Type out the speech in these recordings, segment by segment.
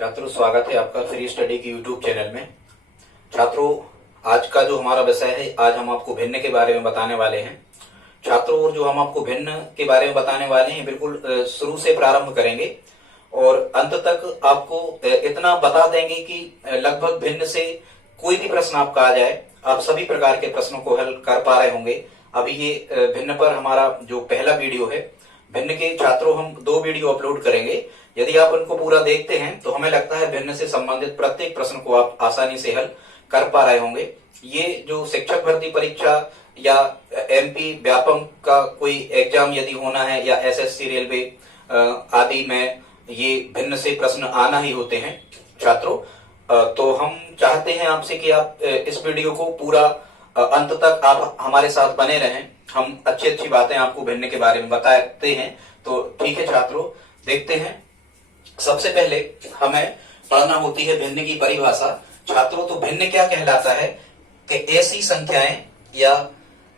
छात्रों, स्वागत है आपका फ्री स्टडी की यूट्यूब चैनल में। छात्रों, आज का जो हमारा विषय है, आज हम आपको भिन्न के बारे में बताने वाले हैं। छात्रों, और जो हम आपको भिन्न के बारे में बताने वाले हैं, बिल्कुल शुरू से प्रारंभ करेंगे और अंत तक आपको इतना बता देंगे कि लगभग भिन्न से कोई भी प्रश्न आपका आ जाए, आप सभी प्रकार के प्रश्नों को हल कर पा रहे होंगे। अभी ये भिन्न पर हमारा जो पहला वीडियो है, भिन्न के छात्रों हम 2 वीडियो अपलोड करेंगे। यदि आप उनको पूरा देखते हैं तो हमें लगता है भिन्न से संबंधित प्रत्येक प्रश्न को आप आसानी से हल कर पा रहे होंगे। ये जो शिक्षक भर्ती परीक्षा या एमपी व्यापम का कोई एग्जाम यदि होना है या एसएससी रेलवे आदि में ये भिन्न से प्रश्न आना ही होते हैं छात्रों। तो हम चाहते हैं आपसे कि आप इस वीडियो को पूरा अंत तक आप हमारे साथ बने रहें। हम अच्छी अच्छी बातें आपको भिन्न के बारे में बताते हैं। तो ठीक है छात्रों, देखते हैं। सबसे पहले हमें पढ़ना होती है भिन्न की परिभाषा। छात्रों, तो भिन्न क्या कहलाता है कि ऐसी संख्याएं या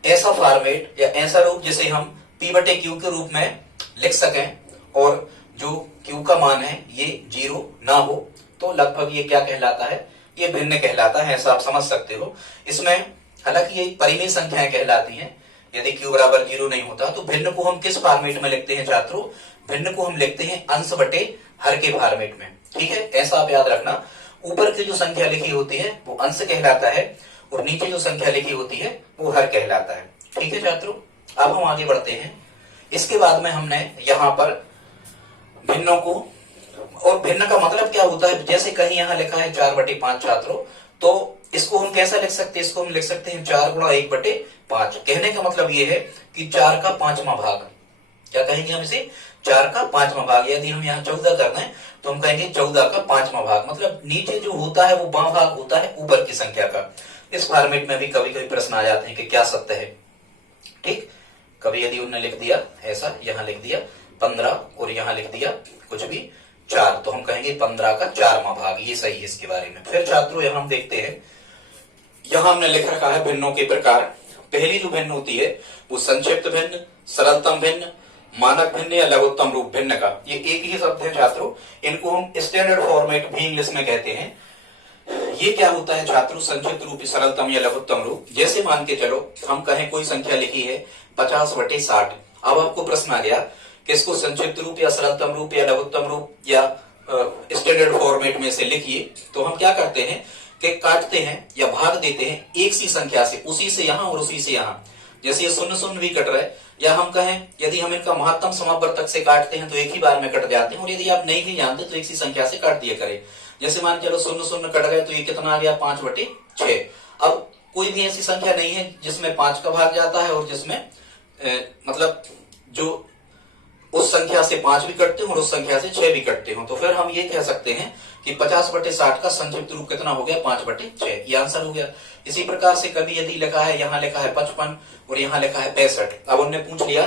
ऐसा फॉर्मेट या ऐसा रूप जिसे हम p/q के रूप में लिख सकें और जो q का मान है ये 0 ना हो, तो लगभग ये क्या कहलाता है, ये भिन्न कहलाता है। ऐसा आप समझ सकते हो। इसमें हालांकि ये परिमेय संख्याएं कहलाती हैं। यदि q बराबर 0 नहीं होता तो भिन्न को हम किस फॉर्मेट में लिखते हैं छात्रों? भिन्न को हम लिखते हैं अंश बटे हर के फॉर्मेट में। ठीक है, ऐसा आप याद रखना। ऊपर की जो संख्या लिखी होती है वो अंश कहलाता है और नीचे जो संख्या लिखी होती है वो हर कहलाता है। ठीक है छात्रों, अब हम आगे बढ़ते हैं। इसके बाद में हमने यहाँ पर भिन्नों को, और भिन्न का मतलब क्या होता है, जैसे कहीं यहाँ लिखा है 4/5 छात्रों, तो इसको हम कैसा लिख सकते हैं? इसको हम लिख सकते हैं 4 गुणा 1/5। कहने का मतलब ये है कि 4 का 5वां भाग। क्या कहेंगे हम इसे? 4 का 5वां भाग। यदि हम यहाँ 14 कर दें तो हम कहेंगे 14 का 5वां भाग। मतलब नीचे जो होता है वो बां भाग होता है ऊपर की संख्या का। इस फॉर्मेट में भी कभी कभी प्रश्न आ जाते हैं कि क्या सत्य है। ठीक, कभी यदि उन्होंने लिख दिया ऐसा, यहाँ लिख दिया 15 और यहाँ लिख दिया कुछ भी 4, तो हम कहेंगे 15 का 4वां भाग, ये सही है इसके बारे में। फिर छात्रों यहाँ हम देखते हैं, यहाँ हमने लिख रखा है भिन्नों के प्रकार। पहली जो भिन्न होती है वो संक्षिप्त भिन्न, सरलतम भिन्न, मानक भिन्न या लघुत्तम रूप भिन्न का। ये एक ही शब्द है छात्रों। इनको हम स्टैंडर्ड फॉर्मेट भी इंग्लिश में कहते हैं। ये क्या होता है छात्रों? संक्षिप्त रूप, सरलतम या लघुत्तम रूप। जैसे मान के चलो हम कहें कोई संख्या लिखी है 50/60। अब आपको प्रश्न आ गया कि इसको संक्षिप्त रूप या सरलतम रूप या लघुत्तम रूप या स्टैंडर्ड फॉर्मेट में से लिखिए। तो हम क्या करते हैं कि काटते हैं या भाग देते हैं एक सी संख्या से, उसी से यहाँ और उसी से यहाँ। जैसे ये 0 भी कट रहा है, या हम कहें यदि हम इनका महत्तम समावर्तक से काटते हैं तो एक ही बार में कट जाते हैं, और यदि आप नहीं भी जानते तो एक सी संख्या से काट दिया करें। जैसे मान चलो 0 कट गए तो ये कितना आ गया? 5/6। अब कोई भी ऐसी संख्या नहीं है जिसमें 5 का भाग जाता है और जिसमें मतलब जो उस संख्या से 5 भी कटते हो और उस संख्या से 6 भी कटते हो। तो फिर हम ये कह सकते हैं कि 50/60 का संक्षिप्त रूप कितना हो गया? 5/6। ये आंसर हो गया। इसी प्रकार से कभी यदि लिखा है, यहाँ लिखा है 55 और यहाँ लिखा है 65। अब उन्होंने पूछ लिया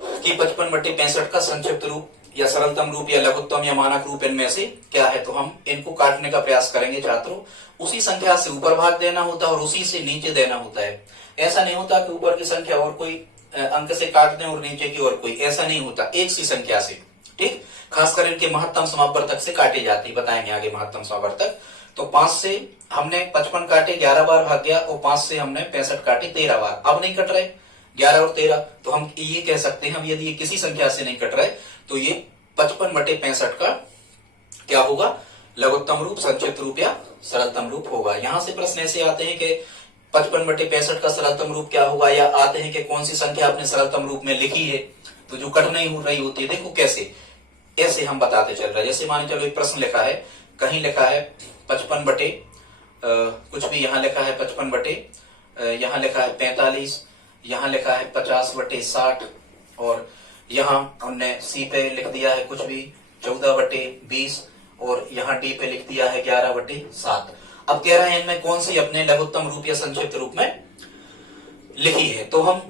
कि 55/65 का संक्षिप्त रूप या सरलतम रूप या लघुत्तम या मानक रूप इनमें से क्या है? तो हम इनको काटने का प्रयास करेंगे छात्रों। उसी संख्या से ऊपर भाग देना होता है और उसी से नीचे देना होता है। ऐसा नहीं होता कि ऊपर की संख्या और कोई अंक से काट दें और नीचे की और कोई, ऐसा नहीं होता, एक सी संख्या से। ठीक, खासकर इनके महत्तम समावर्तक से काटे जाते हैं, बताएंगे आगे महत्तम समावर्तक। तो 5 से हमने 55 काटे, 11 बार भाग गया, और 5 से हमने 65 काटे 13 बार। अब नहीं कट रहे 11 और 13, तो हम ये कह सकते हैं, अब यदि ये किसी संख्या से नहीं कट रहे तो ये 55/65 का क्या होगा? लघुत्तम रूप, संक्षिप्त रूप या सरलतम रूप होगा। यहां से प्रश्न ऐसे आते हैं कि 55/65 का सरलतम रूप क्या होगा, या आते हैं कि कौन सी संख्या आपने सरलतम रूप में लिखी है तो जो कट नहीं हो रही होती है। देखो कैसे, ऐसे हम बताते चल रहे हैं। जैसे मान चलो एक प्रश्न लिखा है, कहीं लिखा है 55 कुछ भी, यहाँ लिखा है 55 यहाँ लिखा है 45, यहाँ लिखा है 50/60, और यहाँ हमने सी पे लिख दिया है कुछ भी 14/20, और यहाँ डी पे लिख दिया है 11/7। अब कह रहे हैं इनमें कौन सी अपने लघुत्तम रूप या संक्षिप्त रूप में लिखी है। तो हम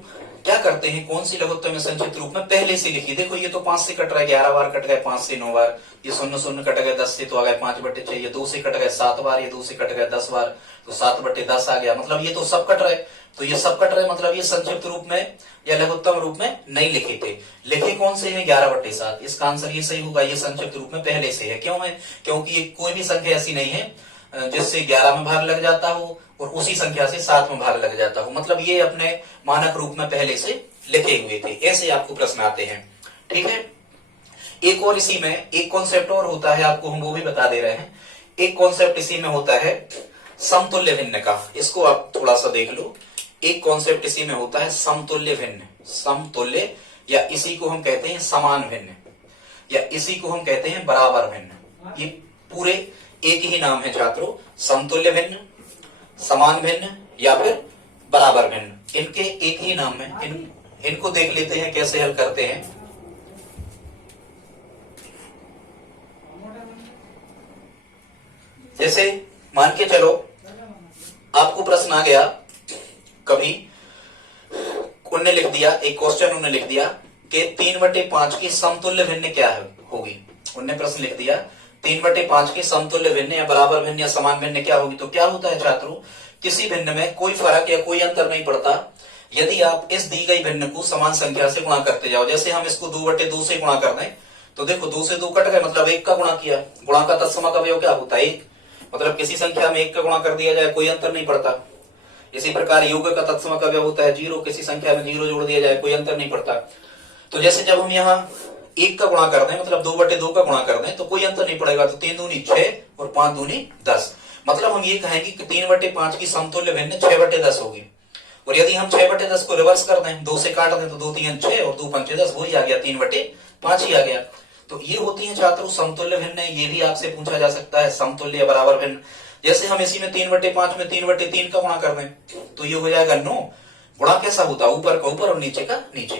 क्या करते हैं, कौन सी लघुत्तम में संक्षिप्त रूप में पहले से लिखी। देखो ये तो 5 से कट रहा है, 11 बार कट गए, 5 से 9 बार, ये 0 0 कट गए, 10 से तो आ गए 5/6, ये 2 से कट गए 7 बार, ये 2 से कट गए 10 बार, तो 7/10 आ गया। मतलब ये तो सब कट रहे, तो ये सब कट रहे, मतलब ये संक्षिप्त रूप में या लघुत्तम रूप में नहीं लिखे थे। लिखे कौन से हैं, 11/7। इसका आंसर ये सही होगा, ये संक्षिप्त रूप में पहले से है। क्यों है, क्योंकि कोई भी संख्या ऐसी नहीं है जिससे 11 में भाग लग जाता हो और उसी संख्या से 7 में भाग लग जाता हो। मतलब ये अपने मानक रूप में पहले से लिखे हुए थे। ऐसे आपको प्रश्न आते हैं, ठीक है। एक और इसी में एक कॉन्सेप्ट और होता है, आपको हम वो भी बता दे रहे हैं। एक कॉन्सेप्ट इसी में होता है समतुल्य भिन्न का, इसको आप थोड़ा सा देख लो। एक कॉन्सेप्ट इसी में होता है समतुल्य भिन्न, समतुल्य, या इसी को हम कहते हैं समान भिन्न, या इसी को हम कहते हैं बराबर भिन्न। ये पूरे एक ही नाम है छात्रों, समतुल्य भिन्न, समान भिन्न या फिर बराबर भिन्न, इनके एक ही नाम है। इनको देख लेते हैं कैसे हल करते हैं। जैसे मान के चलो आपको प्रश्न आ गया, कभी उन्होंने लिख दिया, एक क्वेश्चन उन्होंने लिख दिया कि 3/5 की समतुल्य भिन्न क्या है होगी। उन्होंने प्रश्न लिख दिया 3/5 की समतुल्य भिन्न या बराबर भिन्न या समान भिन्न क्या होगी। तो क्या होता है छात्रों, किसी भिन्न में कोई फर्क या कोई अंतर नहीं पड़ता यदि आप इस दी गई भिन्न को समान संख्या से गुणा करते जाओ। जैसे हम इसको 2/2 से गुणा कर दें, तो देखो 2 से 2 कट गए, मतलब 1 का गुणा किया। गुणा का तत्समक अवयव क्या होता है, 1। मतलब किसी संख्या में 1 का गुणा कर दिया जाए, कोई अंतर नहीं पड़ता। इसी प्रकार योग का तत्समक अवयव होता है 0, किसी संख्या में 0 जोड़ दिया जाए, कोई अंतर नहीं पड़ता। तो जैसे जब हम यहाँ 1 का गुणा कर दें, मतलब 2/2 का गुणा कर दें, तो कोई अंतर नहीं पड़ेगा। तो 3 दूनी 6 और 5 दूनी 10। मतलब हम ये कहेंगे कि 3/5 की समतुल्य भिन्न 6/10 होगी। और यदि हम 6/10 को रिवर्स कर दें, 2 से काट दें, तो 2 3 6 और 2 5 10, वही आ गया, 3/5 ही आ गया। तो ये होती है छात्रों समतुल्य भिन्न। ये भी आपसे पूछा जा सकता है समतुल्य या बराबर भिन्न। जैसे हम इसी में 3/5 में 3/3 का गुणा कर दें, तो ये हो जाएगा 9। गुणा कैसा होता है, ऊपर का ऊपर और नीचे का नीचे,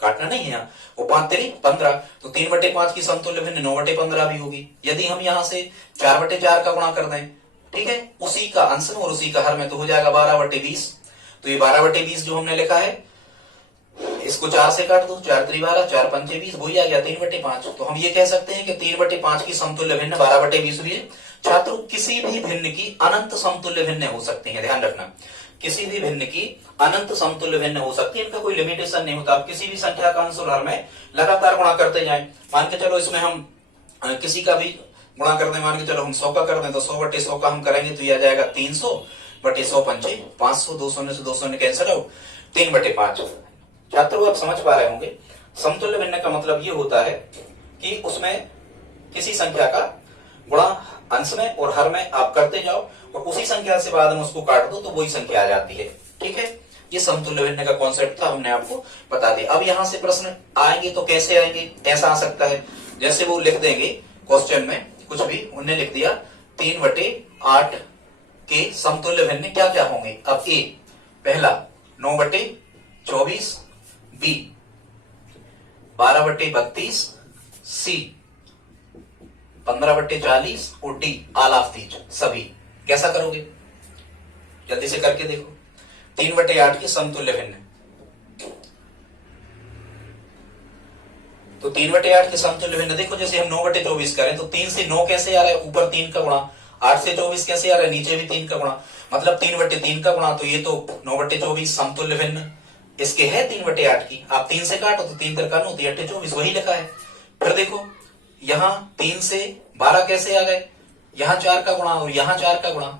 काटना नहीं है यहाँ। वो 5 3 15, तो 3/5 की समतुल्य भिन्न 9/15 भी होगी। यदि हम यहाँ से 4/4 का गुणा कर दें, ठीक है, उसी का अंश में और उसी का हर में, तो हो जाएगा 12/20। तो ये 12/20 जो हमने लिखा है, इसको 4 से काट दो, 4 3 12, 4 5 20, वही आ गया 3/5। तो हम ये कह सकते हैं कि 3/5 की समतुल्य भिन्न 12/20 हुई है। छात्रों किसी भी भिन्न की अनंत समतुल्य भिन्न हो सकती है, ध्यान रखना। किसी भी भिन्न की अनंत समतुल्य भिन्न हो सकती है, इनका कोई लिमिटेशन नहीं होता। आप किसी भी संख्या का अंश और हर में लगातार गुणा करते जाएं। मान के चलो इसमें हम किसी का भी गुणा कर दें, मान के चलो हम 100 का कर दें, तो 100/100 का हम करेंगे, तो यह आ जाएगा 300/100 पंचे 500, 2 शून्य से 2 शून्य कैंसिल आउट, 3/5। छात्रों आप समझ पा रहे होंगे, समतुल्य भिन्न का मतलब ये होता है कि उसमें किसी संख्या का गुणा अंश में और हर में आप करते जाओ और उसी संख्या से बाद में उसको काट दो, तो वही संख्या आ जाती है। ठीक है, ये समतुल्य भिन्न का कॉन्सेप्ट था, हमने आपको बता दिया। अब यहां से प्रश्न आएंगे तो कैसे आएंगे, ऐसा आ सकता है जैसे वो लिख देंगे क्वेश्चन में कुछ भी, उन्होंने लिख दिया 3/8 के समतुल्य भिन्न क्या क्या होंगे। अब ए पहला 9/24, बी 12/32, सी 15/40 और डी ऑल ऑफ दीज सभी। कैसा करोगे, जल्दी से करके देखो। 3/8 की समतुल्य भिन्न, तो 3/8 की समतुल्य भिन्न देखो, जैसे हम 9/24 करें तो 3 से 9 कैसे आ रहा है, ऊपर 3 का गुणा। 8 से 24 कैसे आ रहा है, नीचे भी 3 का गुणा, मतलब 3/3 का गुणा। तो ये तो 9/24 समतुल्य भिन्न इसके है 3/8 की। आप 3 से काटो तो 3 3 9, 24 वही लिखा है। फिर देखो यहां 3 से 12 कैसे आ गए, यहां 4 का गुणा और यहां 4 का गुणा।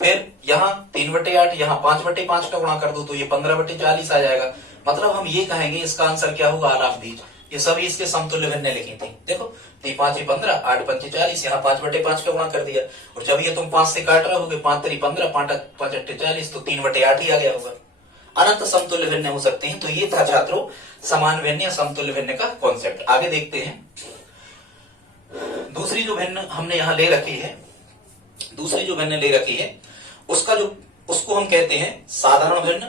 फिर यहां 3/8, यहां 5/5 का गुणा कर दो, तो ये 15/40 आ जाएगा। मतलब हम ये कहेंगे इसका आंसर क्या होगा, ऑल ऑफ दीज। ये सभी इसके समतुल्य भिन्न लिखी थी। देखो 5 15, 8 5 40, यहाँ 5/5 का गुणा कर दिया। और जब ये तुम 5 से काट रहे होगे, 5 3 15, 5 5 8 40, तो 3/8 ही आ गया होगा। अनंत समतुल्य भिन्न हो सकते हैं। तो ये था छात्रों समान भिन्न या समतुल्य भिन्न का कॉन्सेप्ट। आगे देखते हैं, दूसरी जो भिन्न हमने यहां ले रखी है, दूसरी जो भिन्न ले रखी है उसको हम कहते हैं साधारण भिन्न,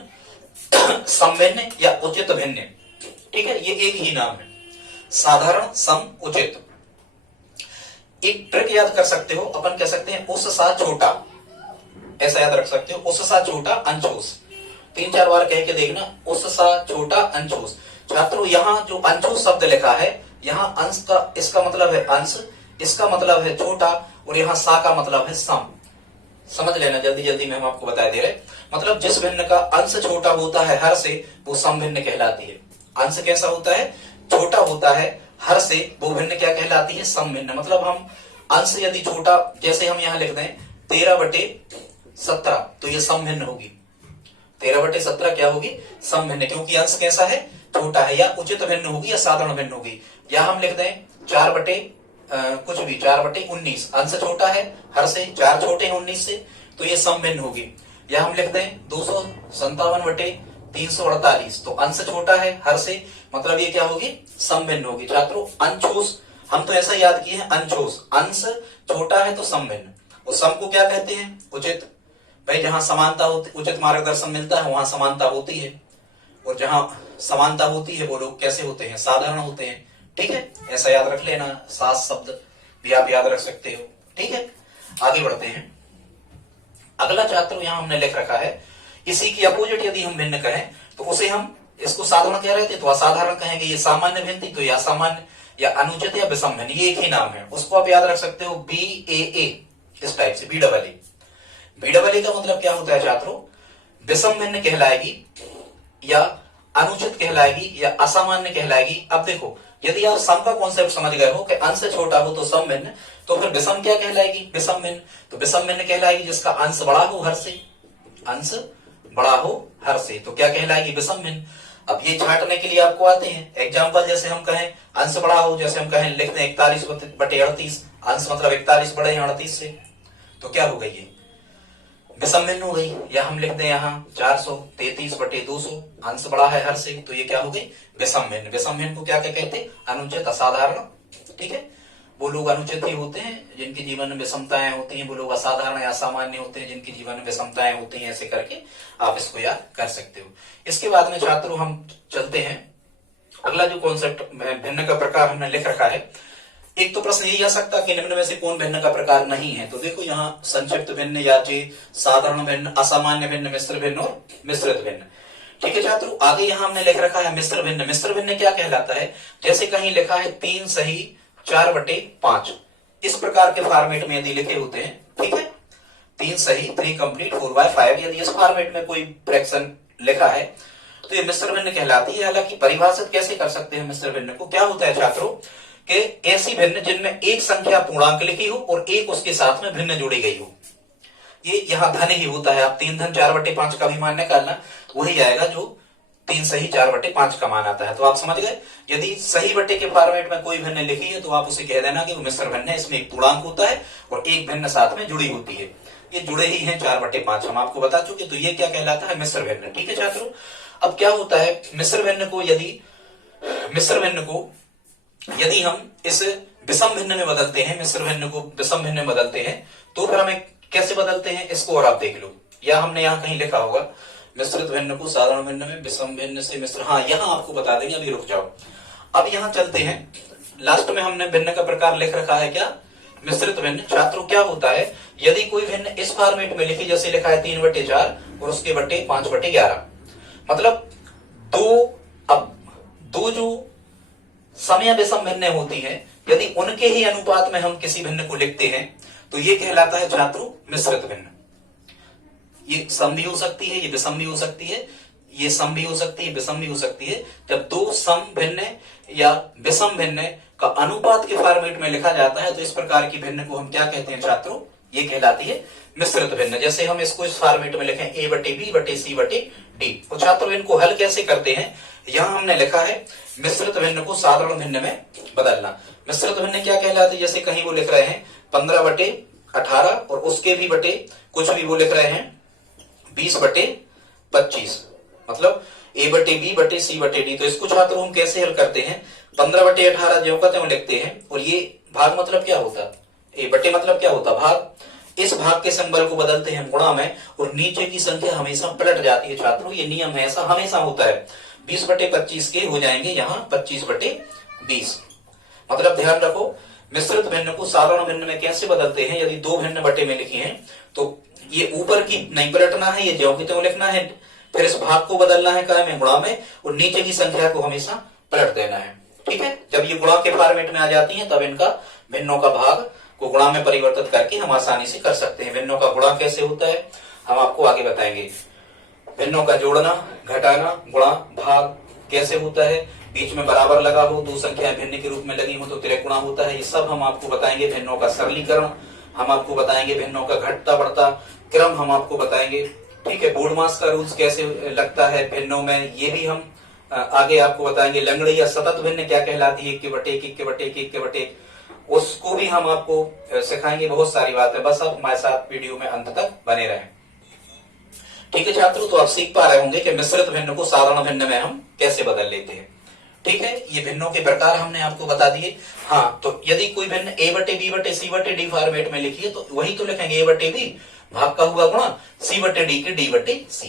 समभिन्न या उचित भिन्न। ठीक है, ये एक ही नाम है, साधारण सम उचित। एक ट्रिक याद कर सकते हो, अपन कह सकते हैं उस सा छोटा, ऐसा याद रख सकते हो, उस सा छोटा अंश उस। 3-4 बार कह के देखना, उस सा छोटा अंशुस। छात्रों यहाँ जो अंशुस शब्द लिखा है, यहाँ अंश का इसका मतलब है अंश, इसका मतलब है छोटा, और यहाँ सा का मतलब है सम। समझ लेना, जल्दी जल्दी में हम आपको बता दे रहे। मतलब जिस भिन्न का अंश छोटा होता है हर से, वो सम भिन्न कहलाती है। अंश कैसा होता है? छोटा होता है हर से, वो भिन्न क्या कहलाती है? सम भिन्न। मतलब हम अंश यदि छोटा, जैसे हम यहाँ लिख दें 13/17, तो ये सम भिन्न होगी। 13/17 क्या होगी? सम भिन्न, क्योंकि अंश कैसा है? छोटा है। या उचित भिन्न होगी या साधारण भिन्न होगी। या हम लिख दें 4/19, अंश छोटा है हर से, 4 छोटे हैं 19 से, तो ये सम भिन्न होगी। या हम लिख दें 257/348, तो अंश छोटा है हर से, मतलब ये क्या होगी? सम भिन्न होगी। छात्रों अंशोस हम तो ऐसा याद किए हैं, अंशोस अंश छोटा है तो सम भिन्न। और सम को क्या कहते हैं? उचित। भाई जहां समानता होती, उचित मार्गदर्शन मिलता है वहां समानता होती है, और जहां समानता होती है वो लोग कैसे होते हैं? साधारण होते हैं। ठीक है, ऐसा याद रख लेना। 7 शब्द भी आप याद रख सकते हो। ठीक है, आगे बढ़ते हैं। अगला छात्र यहां हमने लिख रखा है, इसी की अपोजिट यदि हम भिन्न कहें तो उसे हम, इसको साधारण कह रहे थे तो असाधारण कहेंगे। ये सामान्य भिन्न थी तो या सामान्य, या अनुचित या विषम भिन्न, ये एक ही नाम है। उसको आप याद रख सकते हो BAA, इस टाइप से BAA। BAA का मतलब क्या होता है छात्रों? विषम भिन्न कहलाएगी, या अनुचित कहलाएगी, या असामान्य कहलाएगी। अब देखो, यदि आप सम का कॉन्सेप्ट समझ गए हो कि अंश से छोटा हो तो सम भिन्न, तो फिर विषम क्या कहलाएगी? विषम भिन्न। तो विषम भिन्न कहलाएगी जिसका अंश बड़ा हो हर से, अंश बड़ा हो हर से, तो क्या कहलाएगी? विषम भिन्न। अब ये छांटने के लिए आपको आते हैं एग्जाम्पल, जैसे हम कहें अंश बड़ा हो, जैसे हम कहें लिखते हैं 41/38, अंश मतलब 41 बड़े हैं 38 से, तो क्या हो गई? ये विषम भिन्न हो गई। या हम लिख दें यहाँ 433/200, अंश बड़ा है हर से, तो ये क्या हो गई? विषम भिन्न। विषम भिन्न को क्या क्या कहते हैं? अनुचित, असाधारण। ठीक है, वो लोग अनुचित ही होते हैं जिनके जीवन में विषमताएं होती हैं, वो लोग असाधारण या असामान्य होते हैं जिनके जीवन में विषमताएं होती हैं। ऐसे करके आप इसको याद कर सकते हो। इसके बाद में छात्रों हम चलते हैं, अगला जो कॉन्सेप्ट भिन्न का प्रकार हमने लिख रखा है। एक तो प्रश्न यही आ सकता कि निम्न में से कौन भिन्न का प्रकार नहीं है, तो देखो यहाँ संक्षिप्त भिन्न, याची, साधारण भिन्न, असामान्य भिन्न, मिश्र भिन्न और मिश्रित भिन्न। ठीक है छात्रों, आगे यहाँ हमने लिख रखा है मिश्र भिन्न। मिश्र भिन्न क्या कहलाता है? जैसे कहीं लिखा है 3 सही 4/5, इस प्रकार के फॉर्मेट में यदि लिखे होते हैं, ठीक है, 3 सही 3 कंप्लीट 4/5, यदि इस फॉर्मेट में कोई फ्रैक्शन लिखा है तो ये मिश्र भिन्न कहलाती है। हालांकि परिभाषित कैसे कर सकते हैं मिश्र भिन्न को? क्या होता है छात्रों कि ऐसी भिन्न जिनमें एक संख्या पूर्णांक लिखी हो और एक उसके साथ में भिन्न जोड़ी गई हो। ये यहाँ धन ही होता है। आप 3 धन 4/5 का भी मान निकालना, वही आएगा जो 3 सही 4/5 का मान आता है। तो आप समझ गए, यदि सही बटे के फॉर्मेट में कोई भिन्न लिखी है तो आप उसे कह देना कि वो मिश्र भिन्न है। इसमें एक पूर्णांक होता है और एक भिन्न साथ में जुड़ी होती है। ये जुड़े ही हैं 4/5, हम आपको बता चुके। तो ये क्या कहलाता है? मिश्र भिन्न। ठीक है छात्रों, अब क्या होता है मिश्र भिन्न को, यदि हम इस विषम भिन्न में बदलते हैं, मिश्र भिन्न को विषम भिन्न में बदलते हैं, तो फिर हमें कैसे बदलते हैं इसको और आप देख लो। या हमने यहाँ कहीं लिखा होगा मिश्रित भिन्न को साधारण भिन्न में, विषम भिन्न से मिश्र, हाँ यहाँ आपको बता देंगे। अभी रुक जाओ, अब यहाँ चलते हैं। लास्ट में हमने भिन्न का प्रकार लिख रखा है क्या? मिश्रित भिन्न। छात्रों क्या होता है, यदि कोई भिन्न इस फॉर्मेट में लिखी, जैसे लिखा है 3/4 और उसके बटे 5/11, मतलब दो जो समय विषम भिन्न होती हैं, यदि उनके ही अनुपात में हम किसी भिन्न को लिखते हैं तो ये कहलाता है छात्रों मिश्रित भिन्न। ये सम भी हो सकती है, ये विषम भी हो सकती है, ये सम भी हो सकती है, विषम भी हो सकती है। जब दो सम भिन्न या विषम भिन्न का अनुपात के फॉर्मेट में लिखा जाता है तो इस प्रकार की भिन्न को हम क्या कहते हैं छात्रों? ये कहलाती है मिश्रित भिन्न। जैसे हम इसको इस फॉर्मेट में लिखें A/B/C/D। तो छात्रों इनको हल कैसे करते हैं? यहां हमने लिखा है मिश्रित भिन्न को साधारण भिन्न में बदलना। मिश्रित भिन्न क्या कहलाती है? जैसे कहीं वो लिख रहे हैं 15/18 और उसके भी बटे कुछ भी वो लिख रहे हैं 20/25, मतलब A/B/C/D। तो इसको छात्रों हम कैसे हल करते हैं? 15/18 ज्यों का त्यों लिखते हैं, और ये भाग मतलब क्या होता? ए बटे मतलब क्या होता? भाग। इस भाग के सिंबल को बदलते हैं गुणा में, और नीचे की संख्या हमेशा पलट जाती है छात्रों। ये नियम है, ऐसा हमेशा होता है। 20/25 के हो जाएंगे यहाँ 25/20। मतलब ध्यान रखो, मिश्रित भिन्न को साधारण भिन्न में कैसे बदलते हैं? यदि दो भिन्न बटे में लिखी हैं तो ये ऊपर की नहीं पलटना है, ये ज्यों की त्यों लिखना है। फिर इस भाग को बदलना है काय में, गुणा में, और नीचे की संख्या को हमेशा पलट देना है। ठीक है, जब ये गुणा के फॉर्मेट में आ जाती हैं तब इनका भिन्नों का भाग को गुणा में परिवर्तित करके हम आसानी से कर सकते हैं। भिन्नों का गुणा कैसे होता है हम आपको आगे बताएंगे। भिन्नों का जोड़ना, घटाना, गुणा, भाग कैसे होता है, बीच में बराबर लगा हो, दो संख्याएं भिन्न के रूप में लगी हो तो तिर्यक गुणा होता है, ये सब हम आपको बताएंगे। भिन्नों का सरलीकरण हम आपको बताएंगे, भिन्नों का घटता बढ़ता क्रम हम आपको बताएंगे। ठीक है, बोर्डमास का रूल्स कैसे लगता है भिन्नों में, ये भी हम आगे आपको बताएंगे। लंगड़ी या सतत भिन्न क्या कहलाती है, 1/1 उसको भी हम आपको सिखाएंगे। बहुत सारी बात है, बस अब हमारे साथ वीडियो में अंत तक बने रहें। ठीक है छात्रों, तो आप सीख पा रहे होंगे कि मिश्रित भिन्न को साधारण भिन्न में हम कैसे बदल लेते हैं। ठीक है, ये भिन्नों के प्रकार हमने आपको बता दिए। हाँ, तो यदि कोई भिन्न a/b/c/d फॉर्मेट में लिखिए तो वही तो लिखेंगे a/b, भाग का हुआ गुणा, c/d के d/c।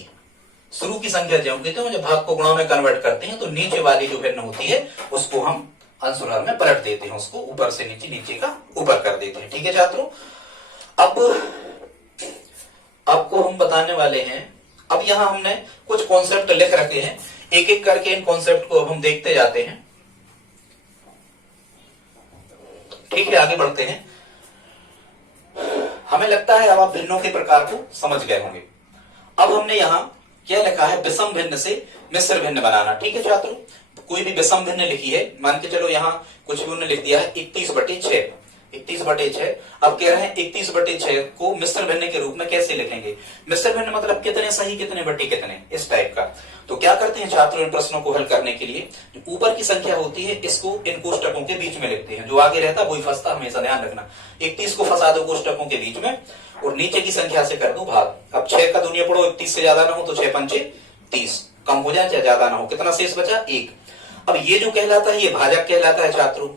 शुरू की संख्या जो होती है, जब भाग को गुणा में कन्वर्ट करते हैं तो नीचे वाली जो भिन्न होती है उसको हम अंशुरार में पलट देते हैं, उसको ऊपर से नीचे, नीचे का ऊपर कर देते हैं। ठीक है छात्रों, अब आपको हम बताने वाले हैं, अब यहां हमने कुछ कॉन्सेप्ट लिख रखे हैं, एक एक करके इन कॉन्सेप्ट को अब हम देखते जाते हैं। ठीक है, आगे बढ़ते हैं। हमें लगता है अब आप भिन्नों के प्रकार को समझ गए होंगे। अब हमने यहां क्या लिखा है, विषम भिन्न से मिश्र भिन्न बनाना। ठीक है छात्रों, कोई भी विषम भिन्न लिखी है, मान के चलो यहां कुछ भी उन्होंने लिख दिया है 31/6, 31/6। अब कह रहे हैं 31/6 को मिश्र भिन्न के रूप में कैसे लिखेंगे। मिश्र भिन्न मतलब कितने सही, कितने बटे कितने, इस टाइप का। तो क्या करते हैं छात्रों, इन प्रश्नों को हल करने के लिए जो ऊपर की संख्या होती है इसको इन कोष्टकों के बीच में लिखते हैं, जो आगे रहता वही फंसता, हमेशा ध्यान रखना। 31 को फंसा दो कोष्टकों के बीच में और नीचे की संख्या से कर दो भाग। अब 6 का दुनिया पढ़ो, 31 से ज्यादा ना हो तो 6×5 30, कम हो जाए चाहे ज्यादा ना हो, कितना शेष बचा 1। अब ये जो कहलाता है ये भाजक कहलाता है छात्रों,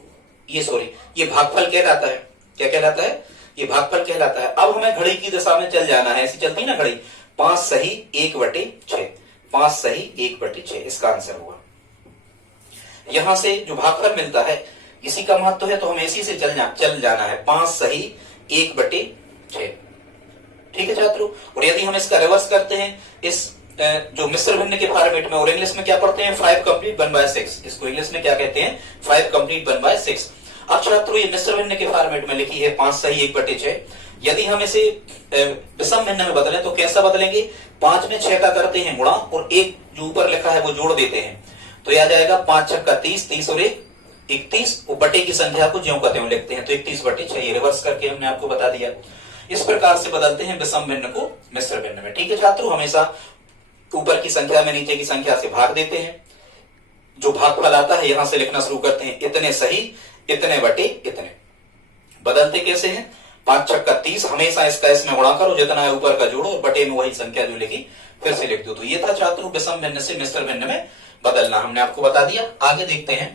ये भागफल कहलाता है। क्या कहलाता है, ये भागफल कहलाता है। अब हमें घड़ी की दिशा में चल जाना है, ऐसी चलती है ना घड़ी, 5 सही 1/6, 5 सही 1/6 इसका आंसर होगा। यहां से जो भागफल मिलता है इसी का महत्व है, तो हमें इसी से चल जाना है, 5 सही 1/6। ठीक है छात्रों, और यदि हम इसका रिवर्स करते हैं, इस जो मिश्र भिन्न के फॉर्मेट में, और इंग्लिश में क्या पढ़ते हैं, 5 complete 1/6, इसको इंग्लिश में क्या कहते हैं, 5 complete 1/6। अब छात्रों ये मिश्र भिन्न के फॉर्मेट में लिखी है 5 सही 1/6। यदि हम इसे विषम भिन्न में बदलें तो कैसा बदलेंगे, 5 में 6 का करते हैं गुणा और एक जो ऊपर लिखा है वो जोड़ देते हैं, तो यह आ जाएगा 5 6 30, 30 और 1 31, और बटे की संख्या को ज्यों का त्यों लिखते हैं, तो 31/6 ये रिवर्स करके हमने आपको बता दिया। इस प्रकार से बदलते हैं विषम भिन्न को मिश्र भिन्न में। ठीक है छात्रों, हमेशा ऊपर की संख्या में नीचे की संख्या से भाग देते हैं, जो भागफल आता है यहां से लिखना शुरू करते हैं, इतने सही इतने बटे इतने। बदलते कैसे हैं, 5 6 30, हमेशा इसका इसमें गुणा करो, जितना है ऊपर का जोड़ो और बटे में वही संख्या जो लिखी फिर से लिख दो। तो ये था छात्रों विषम भिन्न से मिश्र भिन्न में बदलना, हमने आपको बता दिया। आगे देखते हैं।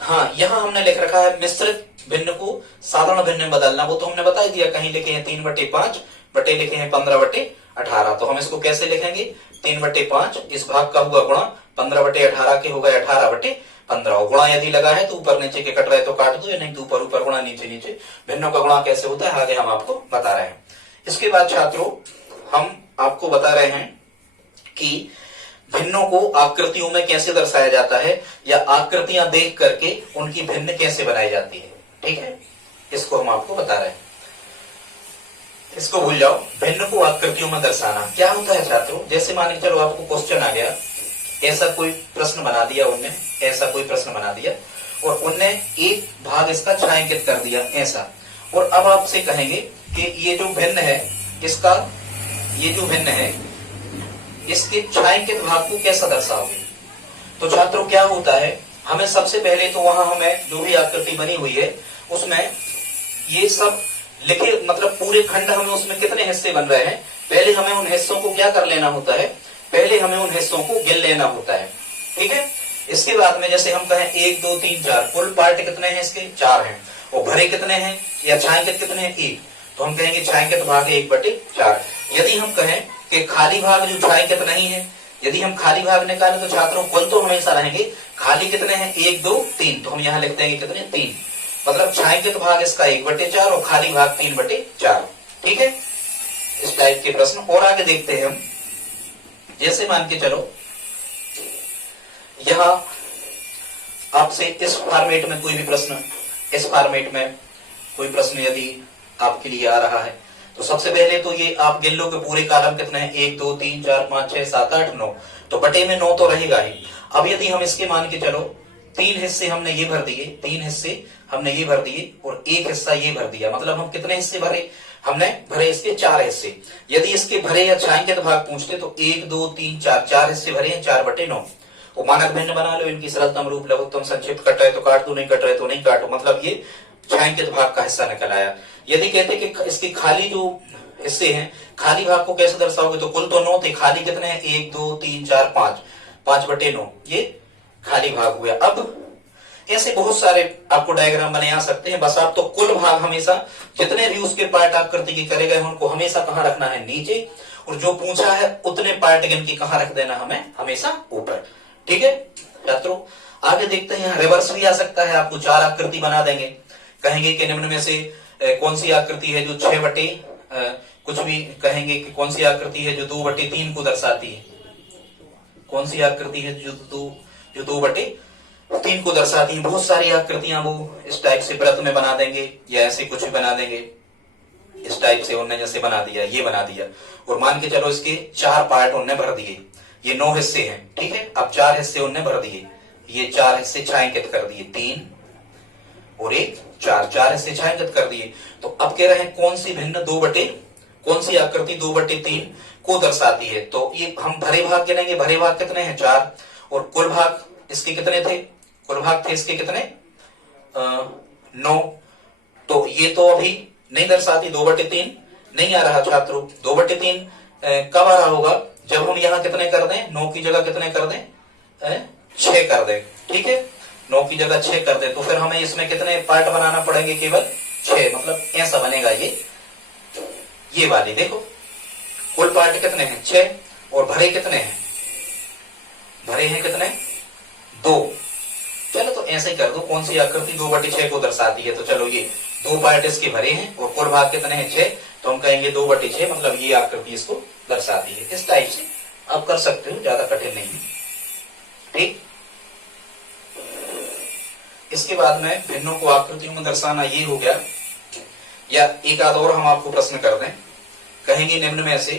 हाँ, यहां हमने लिख रखा है मिश्रित भिन्न को साधारण भिन्न में बदलना, वो तो हमने बता ही दिया, कहीं लिखे हैं 3/5, बटे लिखे हैं 15/18। तो हम इसको कैसे लिखेंगे, 3/5, इस भाग का हुआ गुणा 15/18 के हो गए 18/15। गुणा यदि लगा है तो ऊपर नीचे के कट रहे तो काट दो, या नहीं तो ऊपर ऊपर गुणा नीचे नीचे। भिन्नों का गुणा कैसे होता है आगे हम आपको बता रहे हैं। इसके बाद छात्रों हम आपको बता रहे हैं कि भिन्नों को आकृतियों में कैसे दर्शाया जाता है, या आकृतियां देख करके उनकी भिन्न कैसे बनाई जाती है। ठीक है, इसको हम आपको बता रहे हैं। इसको भूल जाओ, भिन्न को आकृतियों में दर्शाना क्या होता है छात्रों। जैसे मान के चलो आपको क्वेश्चन आ गया, ऐसा कोई प्रश्न बना दिया उनने, ऐसा कोई प्रश्न बना दिया और उनने एक भाग इसका छायांकित कर दिया ऐसा, और अब आपसे कहेंगे कि ये जो भिन्न है इसका, ये जो भिन्न है इसके छायांकित भाग को कैसा दर्शाओगे। तो छात्रों क्या होता है, हमें सबसे पहले तो वहां हमें जो भी आकृति बनी हुई है उसमें ये सब लिखे, मतलब पूरे खंड हमें उसमें कितने हिस्से बन रहे हैं, पहले हमें उन हिस्सों को क्या कर लेना होता है, पहले हमें उन हिस्सों को गिन लेना होता है। ठीक है, इसके बाद में जैसे हम कहें 1 2 3 4, कुल पार्ट कितने हैं इसके, 4 हैं, और भरे कितने हैं या छायांकित कितने हैं, 1, तो हम कहेंगे छायांकित भाग 1/4। यदि हम कहें कि खाली भाग जो छायांकित नहीं है, यदि हम खाली भाग निकालें तो छात्रों कुल तो हमेशा रहेंगे, खाली कितने हैं 1 2 3, तो हम यहाँ लिखते हैं कितने 3, मतलब छायांकित भाग इसका 1/4 और खाली भाग 3/4। ठीक है, इस टाइप के प्रश्न। और आगे देखते हैं हम, जैसे मान के चलो यहां आपसे इस फॉर्मेट में कोई भी प्रश्न, इस फॉर्मेट में कोई प्रश्न यदि आपके लिए आ रहा है तो सबसे पहले तो ये आप गिन लो कि पूरे कॉलम कितने हैं, 1 2 3 4 5 6 7 8 9, तो बटे में 9 तो रहेगा ही। अब यदि हम इसके मान के चलो 3 हिस्से हमने ये भर दिए, 3 हिस्से हमने ये भर दिए और 1 हिस्सा ये भर दिया, मतलब हम कितने हिस्से भरे, हमने भरे इसके 4 हिस्से। यदि इसके भरे या छायांकित भाग पूछते तो 1 2 3 4, 4 हिस्से भरे हैं, 4 बटे 9। वो मानक भिन्न बना लो, इनकी सरलतम रूप लघुत्तम संक्षिप्त, कट रहे तो काट दो, नहीं कट रहे तो नहीं काटो, मतलब ये छायांकित भाग का हिस्सा निकल आया। यदि कहते कि इसके खाली जो हिस्से हैं, खाली भाग को कैसे दर्शाओगे, तो कुल तो 9 थे, खाली कितने हैं, 1 2 3 4 5, 5 बटे 9 ये खाली भाग हुआ। अब ऐसे बहुत सारे आपको डायग्राम बने आ सकते हैं, बस आप तो कुल भाग हमेशा जितने भी उसके पार्ट आकृति के करे गए उनको हमेशा कहाँ रखना है, नीचे, और जो पूछा है उतने पार्ट गिन के कहाँ रख देना हमें, हमेशा ऊपर। ठीक है छात्रों, आगे देखते हैं। यहाँ रिवर्स भी आ सकता है, आपको 4 आकृति बना देंगे, कहेंगे कि निम्न में से कौन सी आकृति है जो 6 बटे कुछ भी, कहेंगे कि कौन सी आकृति है जो 2 बटे 3 को दर्शाती है, कौन सी आकृति है जो 2 बटे 3 को दर्शाती है। बहुत सारी आकृतियां वो इस टाइप से व्रत में बना देंगे या ऐसे कुछ भी बना देंगे, इस टाइप से उन्होंने जैसे बना दिया, ये बना दिया, और मान के चलो इसके 4 पार्ट उन्होंने भर दिए, ये 9 हिस्से हैं। ठीक है, अब 4 हिस्से उन्होंने भर दिए, ये 4 हिस्से छायांकित कर दिए, 3 और 1 4, 4 हिस्से छायांकित कर दिए। तो अब कह रहे हैं कौन सी भिन्न 2 बटे, कौन सी आकृति 2 बटे 3 को दर्शाती है। तो ये हम भरे भाग गिनेंगे, भरे भाग कितने हैं, 4, और कुल भाग इसके कितने थे, कुल भाग थे इसके कितने 9। तो ये तो अभी नहीं दर्शाती, 2 बटे 3 नहीं आ रहा छात्रों। 2 बटे 3 कब आ रहा होगा, जब हम यहाँ कितने कर दें, 9 की जगह कितने कर दें, 6 कर दें। ठीक है, 9 की जगह 6 कर दें, तो फिर हमें इसमें कितने पार्ट बनाना पड़ेंगे, केवल 6, मतलब ऐसा बनेगा ये वाली। देखो कुल पार्ट कितने हैं, 6, और भरे कितने हैं, भरे हैं कितने, 2। चलो तो ऐसे ही कर दो, कौन सी आकृति 2 बटे 6 को दर्शाती है। तो चलो ये 2 पार्ट इसके भरे हैं और कुल भाग कितने हैं, 6, तो हम कहेंगे 2 बटे 6, मतलब ये आकृति इसको दर्शाती है। इस टाइप से आप कर सकते हो, ज्यादा कठिन नहीं है। ठीक, इसके बाद में भिन्नों को आकृतियों में दर्शाना ये हो गया। या एक आध और हम आपको प्रश्न कर दें, कहेंगे निम्न में से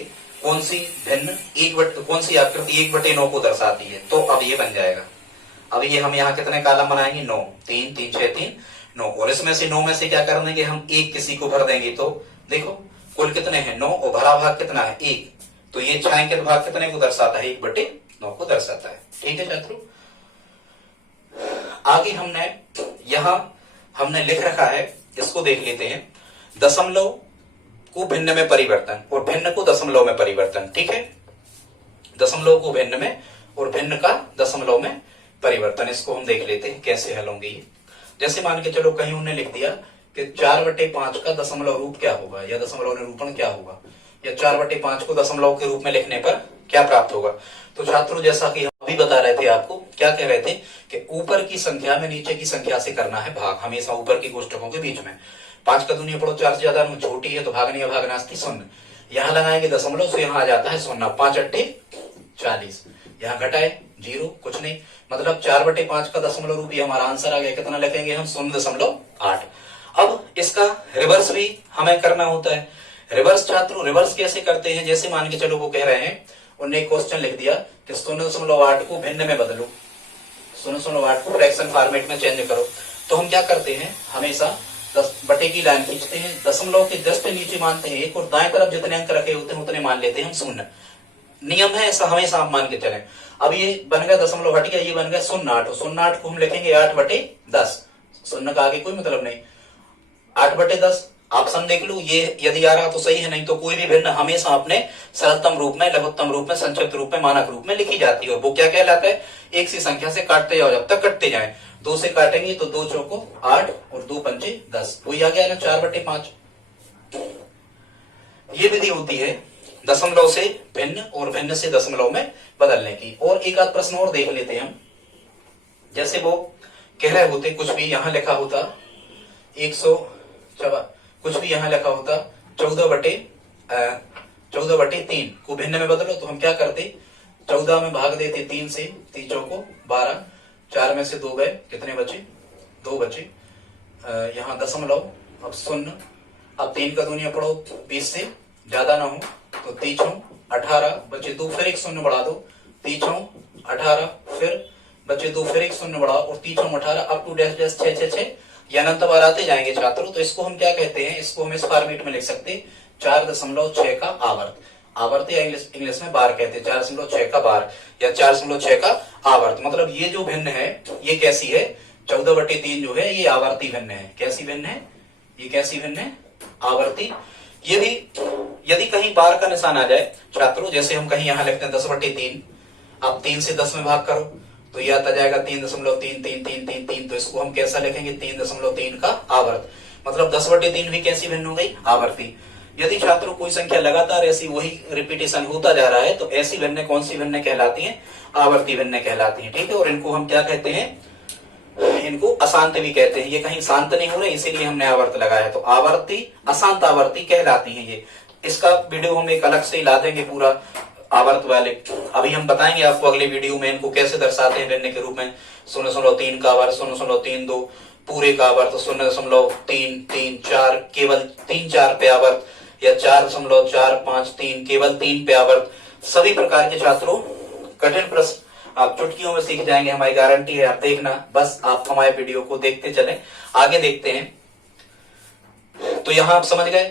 कौन सी भिन्न कौन सी आकृति 1 बटे 9 को दर्शाती है। तो अब ये बन जाएगा, अब ये हम यहाँ कितने कॉलम बनाएंगे, 9, 3 3 6 3 9, और इसमें से 9 में से क्या कर देंगे हम, 1 किसी को भर देंगे। तो देखो कुल कितने हैं 9, और भरा भाग कितना है 1, तो ये छायांकित भाग कितने को दर्शाता है, 1 बटे 9 को दर्शाता है। ठीक है छात्रों, आगे हमने लिख रखा है, इसको देख लेते हैं। दशमलव को भिन्न में परिवर्तन और भिन्न को दशमलव में परिवर्तन। ठीक है, दशमलव को भिन्न में और भिन्न का दशमलव में परिवर्तन, इसको हम देख लेते हैं कैसे हल होंगे ये। जैसे मान के चलो कहीं उन्होंने लिख दिया कि 4 बटे 5 का दशमलव रूप क्या होगा, या दशमलव निरूपण क्या होगा, या 4 बटे 5 को दशमलव के रूप में लिखने पर क्या प्राप्त होगा। तो छात्रों जैसा कि हम अभी बता रहे थे आपको, क्या कह रहे थे कि ऊपर की संख्या में नीचे की संख्या से करना है भाग, हमेशा ऊपर की कोष्टकों के बीच में। 5 का दूनी पढ़ो 4 से ज्यादा छोटी है तो भागनी है, भागनास्ती 0। यहाँ लगाएंगे दशमलव, तो यहाँ आ जाता है 0, 5 अट्ठे 40, यहाँ घटाए 0, कुछ नहीं, मतलब 4 बटे 5 का दशमलव रूप ही हमारा आंसर आ गया। कितना लिखेंगे हम, 0.8। अब इसका रिवर्स भी हमें करना होता है। रिवर्स छात्रों, रिवर्स कैसे करते हैं, जैसे मान के चलो वो कह रहे हैं, उन्होंने एक क्वेश्चन लिख दिया कि 0.8 को भिन्न में बदलो, 0.8 को फ्रैक्शन फॉर्मेट में चेंज करो। तो हम क्या करते हैं, हमेशा 10 बटे की लाइन खींचते हैं, दशमलव के जस्ट नीचे मानते हैं 1, और दाएं तरफ जितने अंक रखे होते हैं उतने मान लेते हैं हम 0। नियम है ऐसा, हमेशा आप मान के चलें। अब ये बन गया दशमलव हट गया, ये बन गया 0.8, 0.8 को हम लिखेंगे 8 बटे 10, 0 का आगे कोई मतलब नहीं, 8 बटे 10। ऑप्शन देख लो, ये यदि आ रहा तो सही है, नहीं तो कोई भी भिन्न हमेशा अपने सरलतम रूप में, लघुत्तम रूप में, संक्षिप्त रूप में, मानक रूप में लिखी जाती है। वो क्या कहलाता है, एक सी संख्या से काटते जाओ जब तक कटते जाए। 2 से काटेंगे तो 2 चौको 8 और 2 पंचे 10, वही आ गया ना 4 बटे 5। ये विधि होती है दशमलव से भिन्न और भिन्न से दशमलव में बदलने की। और एक आध प्रश्न और देख लेते हैं हम। जैसे वो कह रहे होते, कुछ भी यहाँ लिखा होता 100, कुछ भी यहाँ लिखा होता 14 बटे 3 को भिन्न में बदलो, तो हम क्या करते, 14 में भाग देते 3 से, 3 चौको 12, 4 में से 2 गए, कितने बचे? 2 बचे। यहाँ दशमलव, अब शून्य, अब 3 का दूनिया पढ़ो, 20 से ज्यादा ना हो तो 3 18 बचे 2, फिर एक शून्य बढ़ा दो, 3 18, फिर बचे 2, फिर एक शून्य बढ़ाओ और 3 18, अप टू डैश डैश 6 6 6, ये अनंत बार आते जाएंगे छात्रों। तो इसको हम क्या कहते हैं? इसको हम इस फॉर्मेट में लिख सकते हैं 4.6 का आवर्त। आवर्त या इंग्लिश में बार कहते हैं, 4.6 का बार या 4.6 का आवर्त। मतलब ये जो भिन्न है ये कैसी है? 14/3 जो है ये आवर्ती भिन्न है। कैसी भिन्न है? ये कैसी भिन्न है? आवर्ती। यदि कहीं बार का निशान आ जाए छात्रों, जैसे हम कहीं यहाँ लिखते हैं 10/3, अब 3 से 10 में भाग करो तो यह आता जाएगा 3.33333, तो इसको हम कैसा लिखेंगे? 3.3 का आवर्त। मतलब 10/3 भी कैसी भिन्न हो गई? आवर्ती। यदि छात्रों कोई संख्या लगातार ऐसी वही रिपीटेशन होता जा रहा है तो ऐसी भिन्न कौन सी भिन्न कहलाती है? आवर्ती भिन्न कहलाती है। ठीक है, और इनको हम क्या कहते हैं? इनको अशांत भी कहते हैं। ये कहीं शांत नहीं हो रहे इसीलिए हमने आवर्त लगाया है, तो आवर्ती अशांत आवर्ती कहलाती है ये। इसका वीडियो हम एक अलग से ला देंगे पूरा आवर्त वाले। अभी हम बताएंगे आपको अगले वीडियो में इनको कैसे दर्शाते हैं भिन्न के रूप में। 0.3 का आवर्त, 0.32 पूरे का आवर्त, 0.334 केवल 3-4 पे आवर्त, या 4.453 केवल 3 पे आवर्त। सभी प्रकार के छात्रों कठिन प्रश्न आप चुटकियों में सीख जाएंगे, हमारी गारंटी है। आप देखना, बस आप हमारे वीडियो को देखते चलें। आगे देखते हैं। तो यहां आप समझ गए।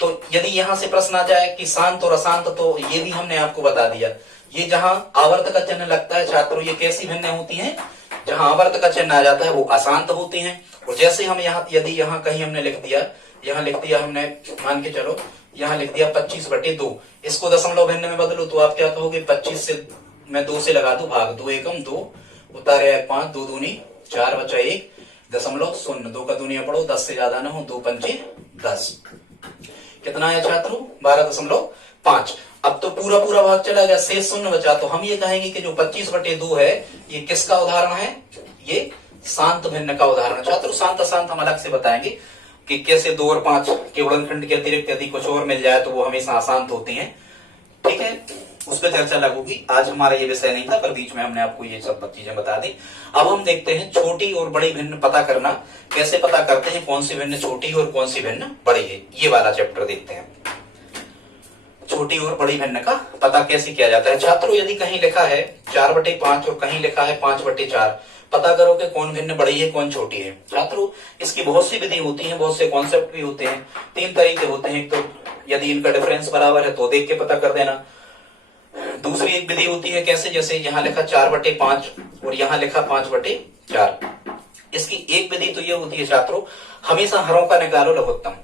तो यदि यहां से प्रश्न आ जाए कि शांत और अशांत, तो ये भी हमने आपको बता दिया। ये जहां आवर्त का चिन्ह लगता है छात्रों, ये कैसी भिन्न होती हैं? जहां आवर्त का चिन्ह आ जाता है वो अशांत होती हैं। और जैसे हम यहाँ, यदि यहाँ कहीं हमने लिख दिया, यहाँ लिख दिया हमने, मान के चलो यहाँ लिख दिया 25/2, इसको दशमलव भिन्न में बदलो तो आप क्या कहोगे? 25 से मैं 2 से लगा दूं भाग, 2 एकम 2, उतारे 5, 2 दूनी 4, बचा 1.0, 2 का दूनिया पढ़ो, 10 से ज्यादा ना हो, 2 पंचे 10, कितना है छात्रों? 12.5। अब तो पूरा पूरा भाग चला गया, शेष शून्य बचा। तो हम ये कहेंगे कि जो 25/2 है ये किसका उदाहरण है? ये शांत भिन्न का उदाहरण। छात्रों शांत अशांत हम अलग से बताएंगे कि कैसे 2 और 5 के गुणनखंड के अतिरिक्त यदि कुछ और मिल जाए तो वो हमेशा अशांत होती हैं। ठीक है, उस पर चर्चा लगेगी। आज हमारा ये विषय नहीं था, पर बीच में हमने आपको ये सब चीजें बता दी। अब हम देखते हैं छोटी और बड़ी भिन्न पता करना। कैसे पता करते हैं कौन सी भिन्न छोटी और कौन सी भिन्न बड़ी है? ये वाला चैप्टर देखते हैं। छोटी और बड़ी भिन्न का पता कैसे किया जाता है? छात्रों यदि कहीं लिखा है 4/5 और कहीं लिखा है 5/4, पता करो कि कौन भिन्न बड़ी है कौन छोटी है। छात्रों इसकी बहुत सी विधि होती है, बहुत से कॉन्सेप्ट भी होते हैं। 3 तरीके होते हैं। एक तो यदि इनका डिफरेंस बराबर है तो देख के पता कर देना। दूसरी एक विधि होती है कैसे? जैसे यहाँ लिखा 4/5 और यहाँ लिखा 5/4। इसकी एक विधि तो ये होती है छात्रों, हमेशा हरों का निकालो लघुत्तम।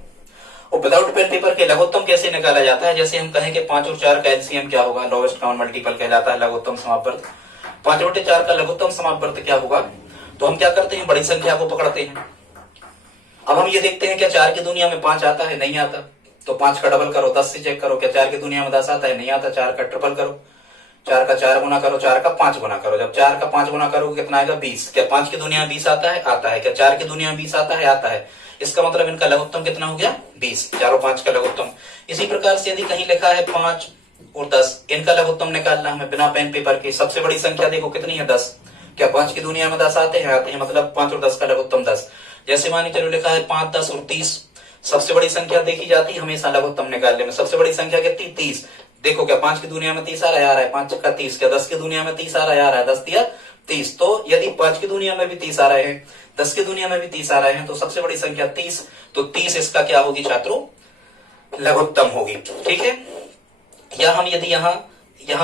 और विदाउट पेन पेपर के लघुत्तम कैसे निकाला जाता है? जैसे हम कहें कि 5 और 4 का एलसीएम क्या होगा? लोवेस्ट कॉमन मल्टीपल कहलाता है लघुत्तम समापवर्त। 5/4 का लघुत्तम समापवर्त क्या होगा? तो हम क्या करते हैं? बड़ी संख्या को पकड़ते हैं। अब हम ये देखते हैं क्या 4 की दुनिया में 5 आता है? नहीं आता। तो 5 का डबल करो, 10 से चेक करो क्या 4 की दुनिया में 10 आता है? नहीं आता। 4 का ट्रिपल करो, 4 का 4 गुना करो, 4 का 5 गुना करो। जब 4 का 5 गुना करोगे कितना आएगा? 20। क्या 5 की दुनिया में 20 आता है? आता है। क्या 4 की दुनिया में 20 आता है? आता है। इसका मतलब इनका लघुत्तम कितना हो गया? 20। 4 और 5 का लघुत्तम। इसी प्रकार से यदि कहीं लिखा है 5 और 10, इनका लघुत्तम निकालना हमें बिना पेन पेपर के। सबसे बड़ी संख्या देखो कितनी है? 10। क्या 5 की दुनिया में 10 आते हैं? आते हैं। मतलब 5 और 10 का लघुत्तम 10। जैसे मानी चलो लिखा है 5, 10 और 30, सबसे बड़ी संख्या देखी जाती है हमेशा लघुत्तम निकालने में। सबसे बड़ी संख्या कितनी? 30। देखो क्या 5 की दुनिया में 30 आ रहा है? 5 का 30। क्या 10 की दुनिया में 30 आ रहा है? 10 दिया 30। तो यदि 5 की दुनिया में भी 30 आ रहे हैं, 10 की दुनिया में भी 30 आ रहे हैं, तो सबसे बड़ी संख्या 30। तो 30 इसका क्या होगी छात्रों? लघुत्तम होगी। ठीक है, या हम यदि यहाँ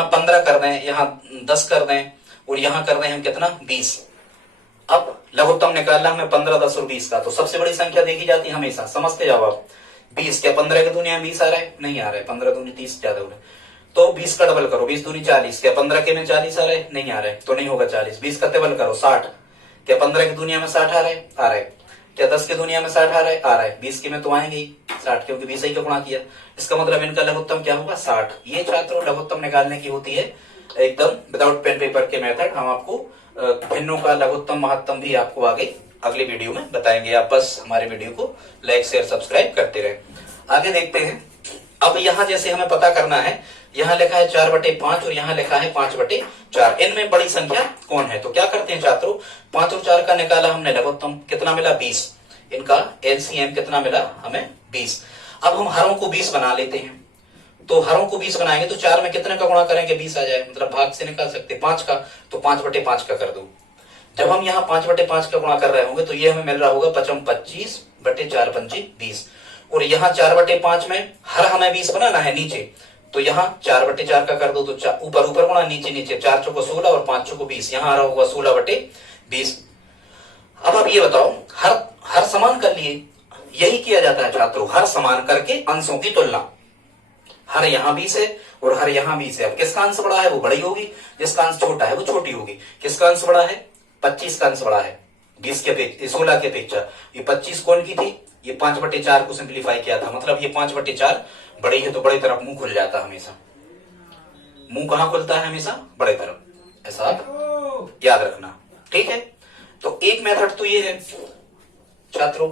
15 कर दें, यहाँ 10 कर दें और यहाँ कर दें हम कितना? 20। अब लघुत्तम निकालना हमें 15, 10 और 20 का। तो सबसे बड़ी संख्या देखी जाती है हमेशा, समझते जाओ आप। 20। क्या 15 की दुनिया में 20 आ रहा है? नहीं आ रहा है। 15 दूनी 30 ज्यादा हो रहा है। तो 20 का डबल करो, 20 दूनी 40। क्या 15 के में 40 आ रहा है? नहीं आ रहा है, तो नहीं होगा 40। 20 का डबल करो, 60। क्या 15 की दुनिया में 60 आ रहा है? आ रहा है। क्या 10 की दुनिया में 60 आ रहा है? आ रहा है। 20 के में तो आएंगे ही 60, क्योंकि 20 ही का गुणा किया। इसका मतलब इनका लघुत्तम क्या होगा? 60। ये छात्रों लघुत्तम निकालने की होती है एकदम विदाउट पेन पेपर के मेथड। हम आपको भिन्नों का लघुत्तम महत्तम भी आपको आगे अगले वीडियो में बताएंगे। आप बस हमारे वीडियो को लाइक शेयर सब्सक्राइब करते रहे। आगे देखते हैं। अब यहाँ जैसे हमें पता करना है यहाँ लिखा है 4/5 और यहाँ लिखा है 5/4। इनमें बड़ी संख्या कौन है? तो क्या करते हैं छात्रों, 5 और 4 का निकाला हमने, लघुत्तम कितना मिला 20। इनका एलसीएम कितना मिला हमें 20। अब हम हरों को 20 बना लेते हैं। तो हरों को 20 बनाएंगे तो 4 में कितने का गुणा करेंगे 20 आ जाए, मतलब भाग से निकाल सकते 5 का, तो 5/5 का कर दो। जब हम यहाँ 5/5 का गुणा कर रहे होंगे तो ये हमें मिल रहा होगा 25/4 और यहाँ 4/5 में हर हमें 20 बनाना है नीचे, तो यहाँ 4/4 का कर दो, तो ऊपर ऊपर गुणा नीचे नीचे, 4 चौको 16 और 5 चौको 20, यहाँ आ रहा होगा 16/20। अब आप ये बताओ, हर समान कर लिए, यही किया जाता है छात्रों, हर समान करके अंशों की तुलना। हर यहाँ 20 है और हर यहाँ 20 है। अब किसका अंश बड़ा है वो बड़ी होगी, जिसका अंश छोटा है वो छोटी होगी। किसका अंश बड़ा है? 25 का अंश बड़ा है 20 के अपेक्षा, 16 के अपेक्षा। ये 25 कौन की थी? ये 5/4 को सिंप्लीफाई किया था, मतलब ये 5/4 बड़ी है तो बड़े तरफ मुंह खुल जाता है हमेशा। मुंह कहां खुलता है? हमेशा बड़े तरफ, ऐसा आप याद रखना, ठीक है। तो एक मेथड तो ये है छात्रों।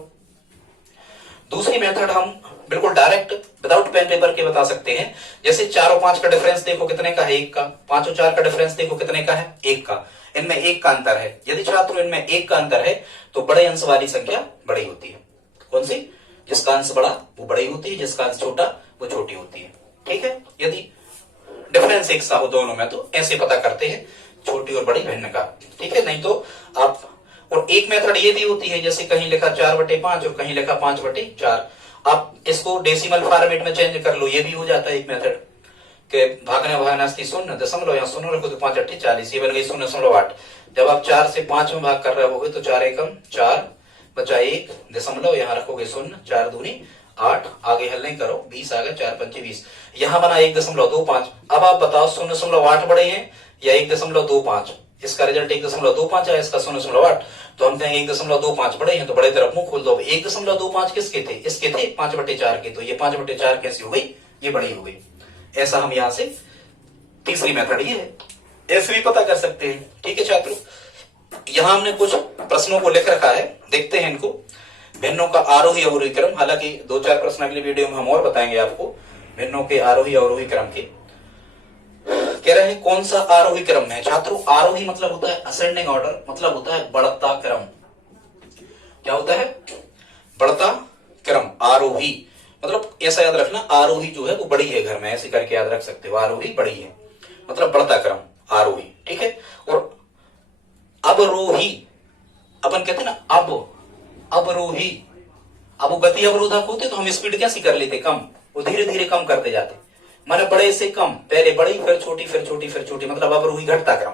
दूसरी मेथड हम बिल्कुल डायरेक्ट विदाउट पेन पेपर के बता सकते हैं। जैसे 4 और 5 का डिफरेंस देखो कितने का है? 1 का। 5 और 4 का डिफरेंस देखो कितने का है? 1 का। इनमें 1 का अंतर है। यदि छात्रों इनमें 1 का अंतर है तो बड़े अंश वाली संख्या बड़ी होती है। कौन सी? जिसका अंश बड़ा वो बड़ी होती है, जिसका अंश छोटा वो छोटी होती है, ठीक है। यदि डिफरेंस 1 सा हो दोनों में तो ऐसे पता करते हैं छोटी और बड़ी भिन्न का, ठीक है। नहीं तो आप, और एक मेथड ये भी होती है, जैसे कहीं लिखा 4/5 और कहीं लिखा 5/4, आप इसको डेसिमल फॉर्मेट में चेंज कर लो, ये भी हो जाता है एक मेथड के भागने भागनास्ती 0 यहाँ 0 रखो तो 5×8 = 40, ये बन गई 0.8। जब आप 4 से 5 में भाग कर रहे होगे तो 4 एकम 4 बचा 1 दशमलव, यहाँ रखोगे 0, 4 दूनी 8, आगे हल नहीं करो 20 आ गया, 4 पंचे 20, यहाँ बना 1.25। अब आप बताओ 0.8 बड़े हैं या 1.25? इसका रिजल्ट 1.25 आया, इसका 0.8, तो हम कहेंगे 1.25 बड़े हैं, तो बड़े तरफ मुंह खोल दो। 1.25 किसके थे? इसके थे 5/4 के, तो ये 5/4 कैसी हो गई? ये बड़ी हो गई। ऐसा हम यहां से तीसरी मेथड ये है, ऐसे भी पता कर सकते हैं, ठीक है छात्रों। यहां हमने कुछ प्रश्नों को लिख रखा है, देखते हैं इनको। भिन्नों का आरोही अवरोही क्रम, हालांकि 2-4 प्रश्न अगली वीडियो में हम और बताएंगे आपको भिन्नों के आरोही अवरोही क्रम के। कह रहे हैं कौन सा आरोही क्रम है छात्रों? आरोही मतलब होता है असेंडिंग ऑर्डर, मतलब होता है बढ़ता क्रम। क्या होता है? बढ़ता क्रम। आरोही मतलब ऐसा याद रखना, आरोही जो है वो बड़ी है घर में, ऐसे करके याद रख सकते हो, आरोही बड़ी है मतलब बढ़ता क्रम, आरोही, ठीक है। और अवरोही अपन कहते हैं ना, अवरोही, अब वो गति अवरोधक होते तो हम स्पीड कैसी कर लेते? कम, वो धीरे धीरे कम करते जाते, माने बड़े से कम, पहले बड़ी फिर छोटी फिर छोटी फिर छोटी, मतलब अवरोही घटता क्रम।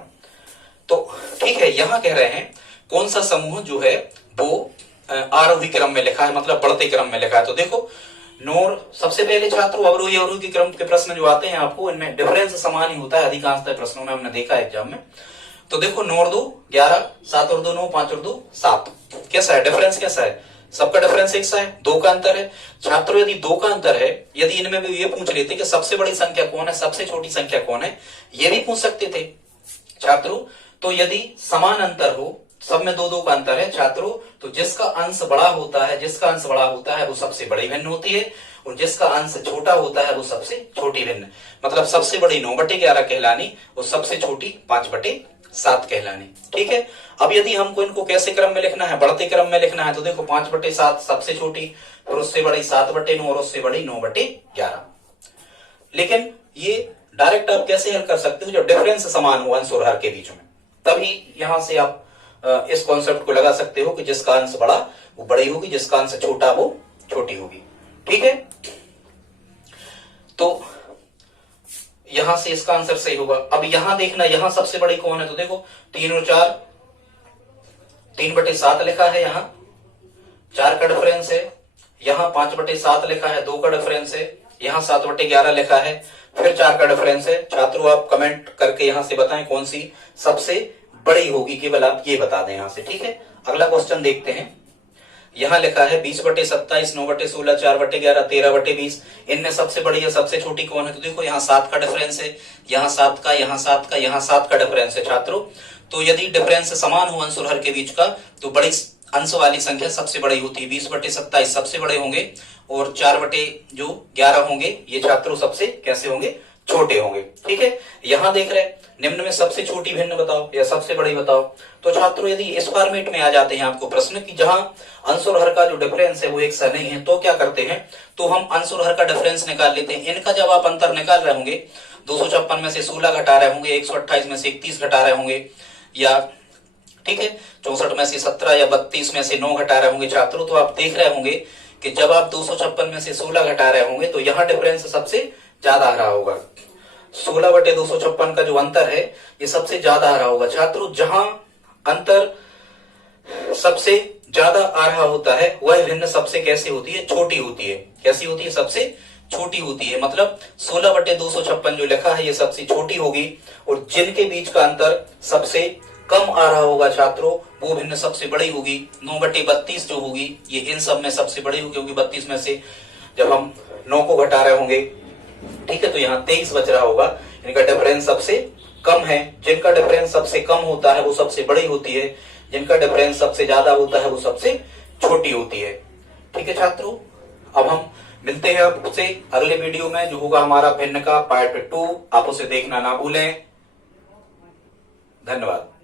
तो ठीक है, यहां कह रहे हैं कौन सा समूह जो है वो आरोही क्रम में लिखा है, मतलब बढ़ते क्रम में लिखा है। तो देखो नोर, सबसे पहले छात्रों अवरोही अवरोही क्रम के प्रश्न जो आते हैं आपको, इनमें डिफरेंस समान ही होता है अधिकांशतः प्रश्नों में, हमने देखा है एग्जाम में। तो देखो 9 और 2 11, 7 और 2 9, 5 और 2 7, कैसा है डिफरेंस? कैसा है? सबका डिफरेंस एक सा है, 2 का अंतर है। छात्रों यदि 2 का अंतर है, यदि इनमें भी ये पूछ लेते कि सबसे बड़ी संख्या कौन है, सबसे छोटी संख्या कौन है, ये भी पूछ सकते थे छात्रों। तो यदि समान अंतर हो, सब में 2-2 का अंतर है छात्रों, तो जिसका अंश बड़ा होता है, जिसका अंश बड़ा होता है वो सबसे बड़ी भिन्न होती है, और जिसका अंश छोटा होता है वो सबसे छोटी भिन्न, मतलब सबसे बड़ी 9/11 कहलानी और सबसे छोटी 5/7 कहलानी, ठीक है। अब यदि हमको इनको कैसे क्रम में लिखना है? बढ़ते क्रम में लिखना है, तो देखो 5/7 सबसे छोटी, और उससे बड़ी 7/9 और उससे बड़ी 9/11। लेकिन ये डायरेक्ट आप कैसे हल कर सकते हो? जब डिफरेंस समान हो अंश और हर के बीच में, तभी यहां से आप इस कॉन्सेप्ट को लगा सकते हो कि जिसका अंश बड़ा वो बड़ी होगी, जिसका अंश छोटा वो छोटी होगी, ठीक है। तो यहां से इसका आंसर सही होगा। अब यहां देखना, यहां सबसे बड़ी कौन है? तो देखो 3 और 4, 3/7 लिखा है, यहाँ 4 का डिफरेंस है, यहाँ 5/7 लिखा है, 2 का डिफरेंस है, यहाँ 7/11 लिखा है, फिर 4 का डिफरेंस है। छात्रों आप कमेंट करके यहां से बताएं कौन सी सबसे बड़ी होगी, केवल आप ये बता दें यहां से, ठीक है। अगला क्वेश्चन देखते हैं। यहां लिखा है 20/27, 9/16, 4/11, 13/20, इनमें सबसे बड़ी या सबसे छोटी कौन है? तो देखो यहाँ 7 का डिफरेंस है, यहाँ 7 का, यहाँ 7 का, यहाँ 7 का डिफरेंस है छात्रों। तो यदि डिफरेंस समान हो अंश और हर के बीच का, तो बड़ी अंश वाली संख्या सबसे बड़ी होती है। 20/27 सबसे बड़े होंगे, और 4/11 होंगे, ये छात्रों सबसे कैसे होंगे? छोटे होंगे। ठीक है, यहां देख रहे हैं निम्न में सबसे छोटी भिन्न बताओ या सबसे बड़ी बताओ। तो छात्रों यदि इस फॉर्मेट में आ जाते हैं आपको प्रश्न कि जहां अंश और हर का जो डिफरेंस है वो एक सा नहीं है, तो क्या करते हैं, तो हम अंश और हर का डिफरेंस निकाल लेते हैं। इनका जब आप अंतर निकाल रहे होंगे, 256 में से 16 घटा रहे होंगे, 128 में से 31 घटा रहे होंगे, या ठीक है 64 में से 17 या 32 में से 9 घटा रहे होंगे छात्रों, तो आप देख रहे होंगे कि जब आप 256 में से 16 घटा रहे होंगे तो यहाँ डिफरेंस सबसे ज्यादा आ रहा होगा। 16/256 का जो अंतर है ये सबसे ज्यादा आ रहा होगा छात्रों। जहां अंतर सबसे ज्यादा आ रहा होता है वह भिन्न सबसे कैसे होती है, छोटी होती है। कैसी होती है, सबसे छोटी होती है। मतलब 16/256 जो लिखा है ये सबसे छोटी होगी, और जिनके बीच का अंतर सबसे कम आ रहा होगा छात्रों वो भिन्न सबसे बड़ी होगी। 9/32 जो होगी ये इन सब में सबसे बड़ी होगी, क्योंकि 32 में से जब हम 9 को घटा रहे होंगे, ठीक है, तो यहाँ 23 बच रहा होगा। इनका डिफरेंस सबसे कम है। जिनका डिफरेंस सबसे कम होता है वो सबसे बड़ी होती है, जिनका डिफरेंस सबसे ज्यादा होता है वो सबसे छोटी होती है। ठीक है छात्रों, अब हम मिलते हैं आपसे अगले वीडियो में जो होगा हमारा भिन्न का पार्ट 2। आप उसे देखना ना भूलें। धन्यवाद।